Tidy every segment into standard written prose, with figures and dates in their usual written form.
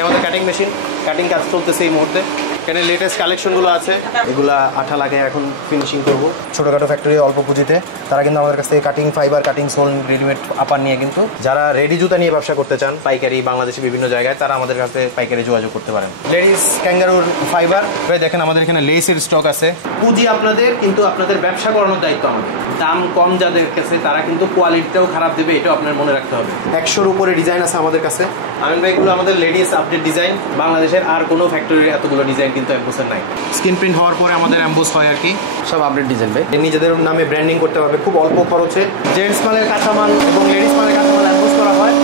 আমাদের cutting machine, cutting কাজ চলতেছে এই মুহূর্তে। এখানে লেটেস্ট কালেকশনগুলো আছে, এগুলা আঠা লাগে এখন ফিনিশিং করবো। ছোটোখাটো ফ্যাক্টরি অল্প পুঁজিতে তারা কিন্তু আমাদের কাছ থেকে cutting fiber, cutting sole, readymade upper নিয়ে কিন্তু যারা রেডি জুতা নিয়ে ব্যবসা করতে চান পাইকারি বাংলাদেশে বিভিন্ন জায়গায়, তারা আমাদের কাছে পাইকারি যোগাযোগ করতে পারেন। লেডিস ক্যাঙ্গারুর ফাইবার দেখেন, আমাদের এখানে লেসের স্টক আছে। পুঁজি আপনাদের, কিন্তু আপনাদের ব্যবসা করানোর দায়িত্ব আমাদের। দাম কম যাদের কাছে তারা কিন্তু কোয়ালিটিটাও খারাপ দেবে, এটাও আপনার মনে রাখতে হবে। 100-র উপরে ডিজাইন আছে আমাদের কাছে। আমিন ভাই, এগুলো আমাদের লেডিস আপডেট ডিজাইন। বাংলাদেশের আর কোনো ফ্যাক্টরির এতগুলো ডিজাইন কিন্তু অ্যাম্বোসের নাই। স্ক্রিন প্রিন্ট হওয়ার পরে আমাদের অ্যাম্বোস হয় আর কি, সব আপডেট ডিজাইন ভাই। নিজেদের নামে ব্র্যান্ডিং করতে পারবে খুব অল্প খরচে। জেন্টস মালের কাঁচামাল এবং লেডিস মালের কাঁচামাল অ্যাম্বোস করা হয়।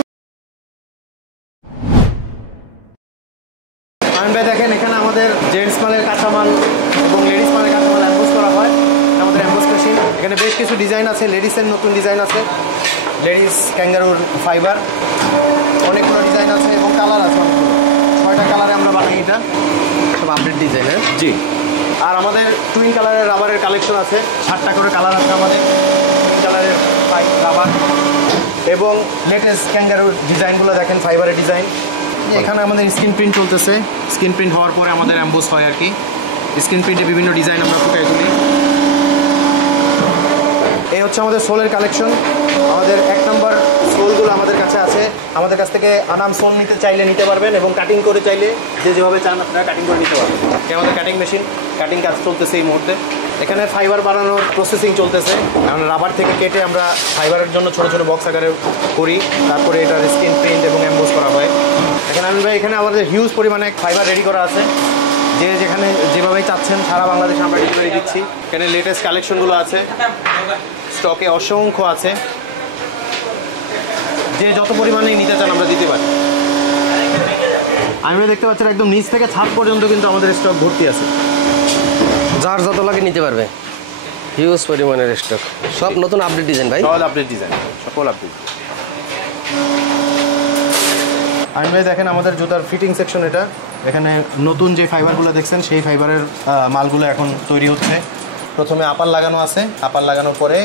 আমিন ভাই দেখেন, এখানে আমাদের জেন্টস মালের কাঁচামাল এবং লেডিস মালের কাঁচামাল অ্যাম্বোস করা হয়। আমাদের অ্যাম্বোস মেশিন, এখানে বেশ কিছু ডিজাইন আছে, লেডিসের নতুন ডিজাইন আছে। লেডিস ক্যাঙ্গারুর ফাইবার অনেকগুলো ডিজাইন আছে এবং কালার আছে অনেকগুলো। 6টা কালারে আমরা বানাই, এটা সব আপডেট ডিজাইন। জি। আর আমাদের টুইন কালারের রাবারের কালেকশন আছে, 7টা করে কালার আছে আমাদের টুইন কালারের রাবার। এবং লেটেস্ট ক্যাঙ্গারুর ডিজাইনগুলো দেখেন, ফাইবারের ডিজাইন। এখানে আমাদের স্ক্রিন প্রিন্ট চলতেছে। স্ক্রিন প্রিন্ট হওয়ার পরে আমাদের অ্যাম্বোস হয় আর কি। স্ক্রিন প্রিন্টে বিভিন্ন ডিজাইন আমরা ফুটিয়ে তুলি। এই হচ্ছে আমাদের সোলের কালেকশন। আমাদের 1 নম্বর সোলগুলো আমাদের কাছে আছে। আমাদের কাছ থেকে আনাম সোল নিতে চাইলে নিতে পারবেন, এবং কাটিং করে চাইলে যে যেভাবে চান আপনারা কাটিং করে নিতে পারবেন। আমাদের কাটিং মেশিন, কাটিং কাজ চলতেছে এই মুহূর্তে। এখানে ফাইবার বানানোর প্রসেসিং চলতেছে। আমরা রাবার থেকে কেটে আমরা ফাইবারের জন্য ছোটো ছোটো বক্স আকারে করি, তারপরে এটার স্ক্রিন প্রিন্ট এবং এমবোস করা হয়। এখানে আমরা আমাদের হিউজ পরিমাণে ফাইবার রেডি করা আছে, যে যেখানে যেভাবেই চাচ্ছেন সারা বাংলাদেশে আমরা ডেলিভারি দিচ্ছি। এখানে লেটেস্ট কালেকশনগুলো আছে, স্টকে অসংখ্য আছে, যে যত পরিমাণেই নিতে চান আমরা দিতে পারি। আমরা দেখতে পাচ্ছেন একদম নিচ থেকে ছাদ পর্যন্ত কিন্তু আমাদের স্টক ভর্তি আছে, যার যত লাগে নিতে পারবে। হিউজ পরিমাণের স্টক, সব নতুন আপডেট ডিজাইন ভাই, সব আপডেট ডিজাইন, সকল আপডেট। আমি ভাই দেখেন আমাদের জুতার ফিটিং সেকশন এটা। এখানে নতুন যে ফাইবারগুলো দেখছেন সেই ফাইবারের মালগুলো এখন তৈরি হচ্ছে। প্রথমে আপার লাগানো আছে, আপার লাগানোর পরে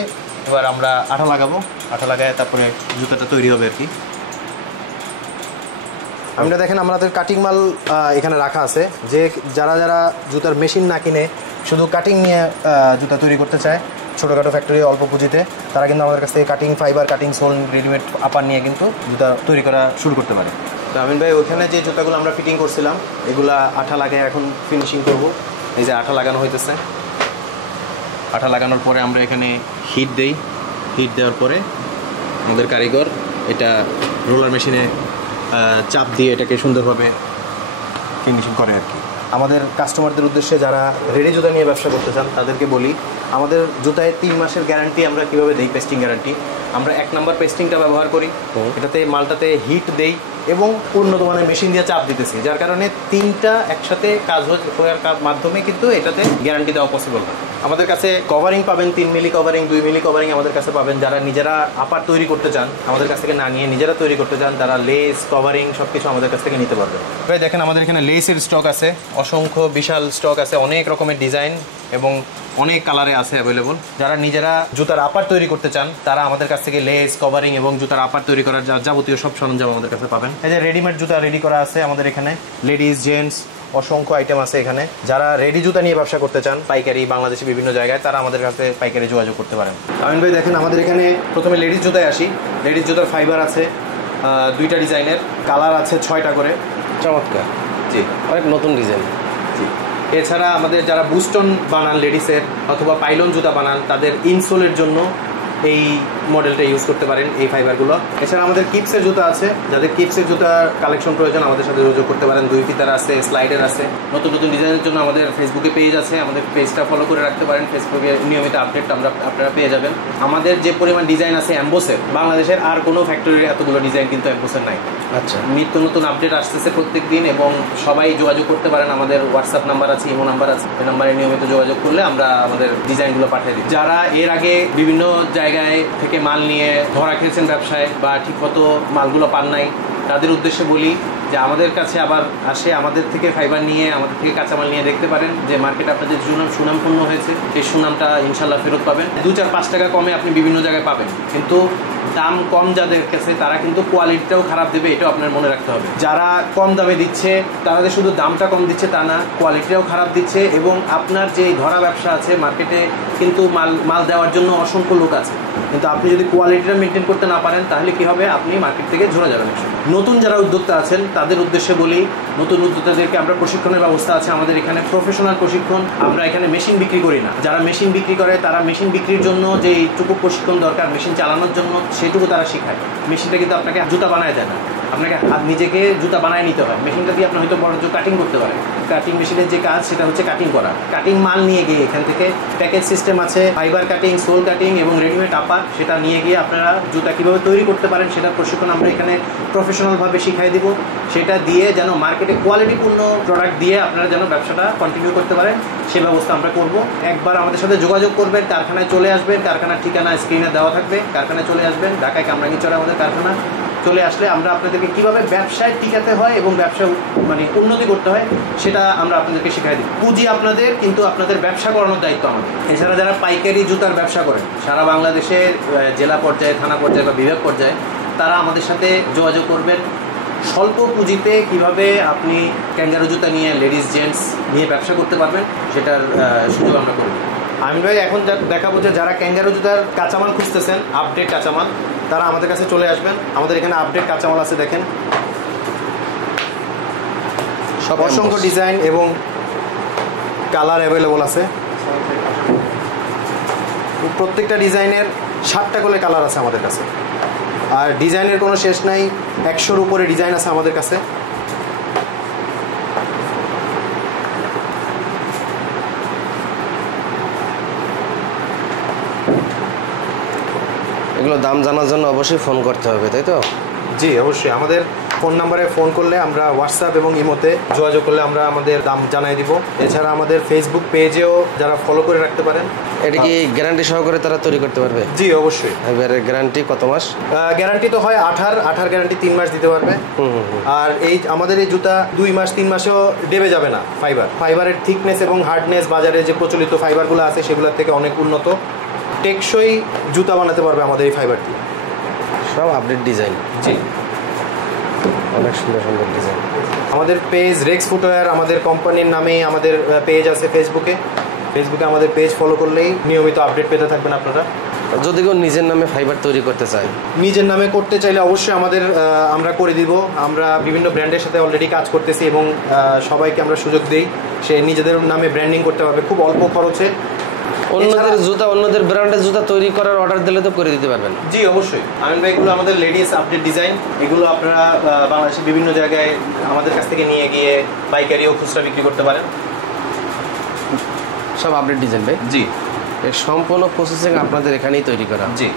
এবার আমরা আঠা লাগাবো, আঠা লাগায় তারপরে জুতাটা তৈরি হবে আর কি। আমরা দেখেন আমাদের কাটিং মাল এখানে রাখা আছে, যে যারা যারা জুতার মেশিন না কিনে শুধু কাটিং নিয়ে জুতা তৈরি করতে চায় ছোটোখাটো ফ্যাক্টরি অল্প পুঁজিতে, তারা কিন্তু আমাদের কাছ থেকে cutting fiber, cutting sole, readymade upper নিয়ে কিন্তু জুতা তৈরি করা শুরু করতে পারে। তো আমিন ভাই, ওইখানে যে জুতাগুলো আমরা ফিটিং করছিলাম এগুলা আঠা লাগে এখন ফিনিশিং করব। এই যে আঠা লাগানো হইতেছে, আঠা লাগানোর পরে আমরা এখানে হিট দেই। হিট দেওয়ার পরে আমাদের কারিগর এটা রোলার মেশিনে চাপ দিয়ে এটাকে সুন্দরভাবে ফিনিশিং করে আর কি। আমাদের কাস্টমারদের উদ্দেশ্যে যারা রেডি জুতা নিয়ে ব্যবসা করতে চান তাদেরকে বলি, আমাদের জুতায় 3 মাসের গ্যারান্টি আমরা কীভাবে দিই, পেস্টিং গ্যারান্টি। আমরা 1 নম্বর পেস্টিংটা ব্যবহার করি, এটাতে মালটাতে হিট দেই এবং উন্নত মানের মেশিন দিয়ে চাপ দিতেছি, যার কারণে 3টা একসাথে কাজ হওয়ার মাধ্যমে কিন্তু এটাতে গ্যারান্টি দেওয়া পসিবল হয়। আমাদের কাছে কভারিং পাবেন, 3 মিলি কভারিং, 2 মিলি কভারিং আমাদের কাছে পাবেন। যারা নিজেরা আপার তৈরি করতে চান আমাদের কাছ থেকে না নিয়ে নিজেরা তৈরি করতে চান, তারা লেস, কভারিং সব কিছু আমাদের কাছ থেকে নিতে পারবেন। ভাই দেখেন আমাদের এখানে লেসের স্টক আছে, অসংখ্য বিশাল স্টক আছে, অনেক রকমের ডিজাইন এবং অনেক কালারে আছে অ্যাভেলেবল। যারা নিজেরা জুতার আপার তৈরি করতে চান তারা আমাদের কাছ থেকে লেস, কভারিং এবং জুতার আপার তৈরি করার যাবতীয় সব সরঞ্জাম আমাদের কাছে পাবেন। এই যে রেডিমেড জুতা রেডি করা আছে আমাদের এখানে, লেডিস, জেন্টস অসংখ্য আইটেম আছে এখানে। যারা রেডি জুতা নিয়ে ব্যবসা করতে চান পাইকারি বাংলাদেশে বিভিন্ন জায়গায়, তারা আমাদের কাছে পাইকারি যোগাযোগ করতে পারেন। আমিন ভাই দেখেন আমাদের এখানে প্রথমে লেডিস জুতায় আসি। লেডিস জুতার ফাইবার আছে 2টা ডিজাইনের, কালার আছে 6টা করে। চমৎকার, জি, অনেক নতুন ডিজাইন। জি। এছাড়া আমাদের যারা বুস্টন বানান লেডিসের অথবা পাইলন জুতা বানান, তাদের ইনসোলের জন্য এই মডেলটা ইউজ করতে পারেন, এই ফাইবারগুলো। এছাড়া আমাদের কিপসের জুতা আছে, যাদের কিপসের জুতার কালেকশন প্রয়োজন আমাদের সাথে যোগাযোগ করতে পারেন। 2 ফিতার আছে, স্লাইডের আছে। নতুন নতুন ডিজাইনের জন্য আমাদের ফেসবুকে পেজ আছে, আমাদের পেজটা ফলো করে রাখতে পারেন। ফেসবুকে নিয়মিত আপডেট আপনারা পেয়ে যাবেন। আমাদের যে পরিমাণ ডিজাইন আছে অ্যাম্বোসের, বাংলাদেশের আর কোনো ফ্যাক্টরির এতগুলো ডিজাইন কিন্তু অ্যাম্বোসের নাই। আচ্ছা, নিত্য নতুন আপডেট আসতেছে প্রত্যেক দিন, এবং সবাই যোগাযোগ করতে পারেন। আমাদের হোয়াটসঅ্যাপ নাম্বার আছে, ইমো নাম্বার আছে, এই নাম্বারে নিয়মিত যোগাযোগ করলে আমরা আমাদের ডিজাইনগুলো পাঠিয়ে দিই। যারা এর আগে বিভিন্ন জায়গায় থেকে মাল নিয়ে ধরা খেয়েছেন ব্যবসায় বা ঠিকমতো মালগুলো পান নাই, তাদের উদ্দেশ্যে বলি যে আমাদের কাছে আবার আসে, আমাদের থেকে ফাইবার নিয়ে, আমাদের থেকে কাঁচামাল নিয়ে দেখতে পারেন যে মার্কেটে আপনাদের সুনামপূর্ণ হয়েছে, সেই সুনামটা ইনশাল্লাহ ফেরত পাবেন। 2-4-5 টাকা কমে আপনি বিভিন্ন জায়গায় পাবেন, কিন্তু দাম কম যাদের কাছে তারা কিন্তু কোয়ালিটিটাও খারাপ দেবে, এটাও আপনার মনে রাখতে হবে। যারা কম দামে দিচ্ছে তাদের শুধু দামটা কম দিচ্ছে তা না, কোয়ালিটিটাও খারাপ দিচ্ছে। এবং আপনার যে ধরা ব্যবসা আছে মার্কেটে কিন্তু মাল দেওয়ার জন্য অসংখ্য লোক আছে, কিন্তু আপনি যদি কোয়ালিটিটা মেনটেন করতে না পারেন তাহলে কি হবে, আপনি মার্কেট থেকে ঝরে যাবেন। নতুন যারা উদ্যোক্তা আছেন তাদের উদ্দেশ্যে বলি, নতুন উদ্যোক্তাদেরকে আমরা প্রশিক্ষণের ব্যবস্থা আছে আমাদের এখানে, প্রফেশনাল প্রশিক্ষণ। আমরা এখানে মেশিন বিক্রি করি না। যারা মেশিন বিক্রি করে তারা মেশিন বিক্রির জন্য যে এইটুকু প্রশিক্ষণ দরকার মেশিন চালানোর জন্য সেটুকু তারা শেখায়। মেশিনটা কিন্তু আপনাকে জুতা বানায় দেয় না, আপনাকে নিজেকে জুতা বানায় নিতে হয়। মেশিনটা দিয়ে আপনি হয়তো বড় কাটিং করতে পারেন। কাটিং মেশিনের যে কাজ সেটা হচ্ছে কাটিং করা, কাটিং মাল নিয়ে গিয়ে এখান থেকে প্যাকেজ সিস্টেম আছে, ফাইবার কাটিং, সোল কাটিং এবং রেডিমেড আপার, সেটা নিয়ে গিয়ে আপনারা জুতা কীভাবে তৈরি করতে পারেন সেটার প্রশিক্ষণ আমরা এখানে প্রফেশনালভাবে শিখাই দিব। সেটা দিয়ে যেন মার্কেটে কোয়ালিটিপূর্ণ প্রোডাক্ট দিয়ে আপনারা যেন ব্যবসাটা কন্টিনিউ করতে পারেন সে ব্যবস্থা আমরা করব। একবার আমাদের সাথে যোগাযোগ করবেন, কারখানায় চলে আসবেন, কারখানার ঠিকানা স্ক্রিনে দেওয়া থাকবে, কারখানায় চলে আসবেন। ঢাকায় কামরাঙ্গীরচরে আমাদের কারখানা। চলে আসলে আমরা আপনাদেরকে কীভাবে ব্যবসায় টিকাতে হয় এবং ব্যবসা মানে উন্নতি করতে হয় সেটা আমরা আপনাদেরকে শেখাই দিই। পুঁজি আপনাদের, কিন্তু আপনাদের ব্যবসা করানোর দায়িত্ব আমাদের। এছাড়া যারা পাইকারি জুতার ব্যবসা করেন সারা বাংলাদেশে জেলা পর্যায়ে, থানা পর্যায়ে বা বিভাগ পর্যায়ে, তারা আমাদের সাথে যোগাযোগ করবেন। স্বল্প পুঁজিতে কিভাবে আপনি ক্যাঙ্গারু জুতা নিয়ে লেডিস জেন্টস নিয়ে ব্যবসা করতে পারবেন সেটার সুযোগ আমরা করব। আমি ভাই এখন দেখাবো যে যারা ক্যাঙ্গারু জুতার কাঁচামাল খুঁজতেছেন, আপডেট কাঁচামাল, তারা আমাদের কাছে চলে আসবেন। আমাদের এখানে আপডেট কাঁচামাল আছে, দেখেন সব অসংখ্য ডিজাইন এবং কালার অ্যাভেলেবল আছে। প্রত্যেকটা ডিজাইনের 7টা করে কালার আছে আমাদের কাছে, আর ডিজাইনের কোনো শেষ নাই। 100-র উপরে ডিজাইন আছে আমাদের কাছে। এগুলো দাম জানার জন্য অবশ্যই ফোন করতে হবে, তাই তো? জি অবশ্যই, আমাদের ফোন নাম্বারে ফোন করলে আমরা হোয়াটসঅ্যাপ এবং ইমোতে যোগাযোগ করলে আমরা আমাদের দাম জানাই দিব। এছাড়া আমাদের ফেসবুক পেজেও যারা ফলো করে রাখতে পারেন। এটা কি গ্যারান্টি সহকারে তারা তৈরি করতে পারবে? জি অবশ্যই। এবারে গ্যারান্টি কত মাস? গ্যারান্টি তো হয় 18 গ্যারান্টি 3 মাস দিতে পারবে। আর এই আমাদের এই জুতা 2 মাস 3 মাসেও ডেবে যাবে না। ফাইবারের থিকনেস এবং হার্ডনেস বাজারে যে প্রচলিত ফাইবারগুলো আছে সেগুলোর থেকে অনেক উন্নত। টেকসই জুতা বানাতে পারবে আমাদের এই ফাইবার দিয়ে। সব আপডেট ডিজাইন। জি, অনেক সুন্দর সুন্দর ডিজাইন। আমাদের পেজ রেক্স ফুটওয়্যার, আমাদের কোম্পানির নামেই আমাদের পেজ আছে ফেসবুকে আমাদের পেজ ফলো করলেই নিয়মিত আপডেট পেতে থাকবেন আপনারা। যদি কেউ নিজের নামে ফাইবার তৈরি করতে চায়, নিজের নামে করতে চাইলে অবশ্যই আমরা করে দিব। আমরা বিভিন্ন ব্র্যান্ডের সাথে অলরেডি কাজ করতেছি এবং সবাইকে আমরা সুযোগ দিই সে নিজেদের নামে ব্র্যান্ডিং করতে পারবে খুব অল্প খরচে। অন্যদের জুতা, অন্যদের ব্র্যান্ডের জুতা তৈরি করার অর্ডার দিলে তো করে দিতে পারবেন? জি অবশ্যই। আমিন ভাই, এগুলো আমাদের লেডিস আপডেট ডিজাইন। এগুলো আপনারা বাংলাদেশের বিভিন্ন জায়গায় আমাদের কাছ থেকে নিয়ে গিয়ে পাইকারি ও খুচরা বিক্রি করতে পারেন। সব আপডেট ডিজাইন ভাই? জি, এর সম্পূর্ণ প্রসেসিং আপনাদের এখানেই তৈরি করা? জি।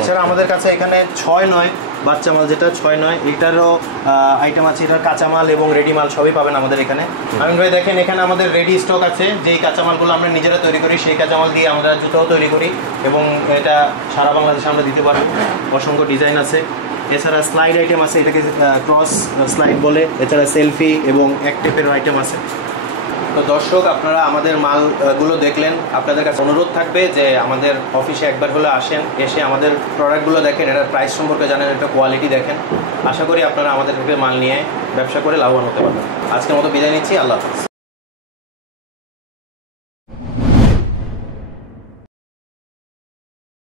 এছাড়া আমাদের কাছে এখানে 6-9 বাচ্চা মাল, যেটা 6-9 এটারও আইটেম আছে। এটার কাঁচামাল এবং রেডি মাল সবই পাবেন আমাদের এখানে। আমিন ভাই দেখেন, এখানে আমাদের রেডি স্টক আছে। যেই কাঁচামালগুলো আমরা নিজেরা তৈরি করি সেই কাঁচামাল দিয়ে আমরা জুতাও তৈরি করি এবং এটা সারা বাংলাদেশে আমরা দিতে পারবো। অসংখ্য ডিজাইন আছে। এছাড়া স্লাইড আইটেম আছে, এটাকে ক্রস স্লাইড বলে। এছাড়া সেলফি এবং এক টেপেরও আইটেম আছে। তো দর্শক, আপনারা আমাদের মালগুলো দেখলেন। আপনাদের কাছে অনুরোধ থাকবে যে আমাদের অফিসে একবার হলে আসেন, এসে আমাদের প্রোডাক্টগুলো দেখেন, এটার প্রাইস সম্পর্কে জানেন, এটা কোয়ালিটি দেখেন। আশা করি আপনারা আমাদের থেকে মাল নিয়ে ব্যবসা করে লাভবান হতে পারবেন। আজকের মতো বিদায় নিচ্ছি। আল্লাহ হাফেজ।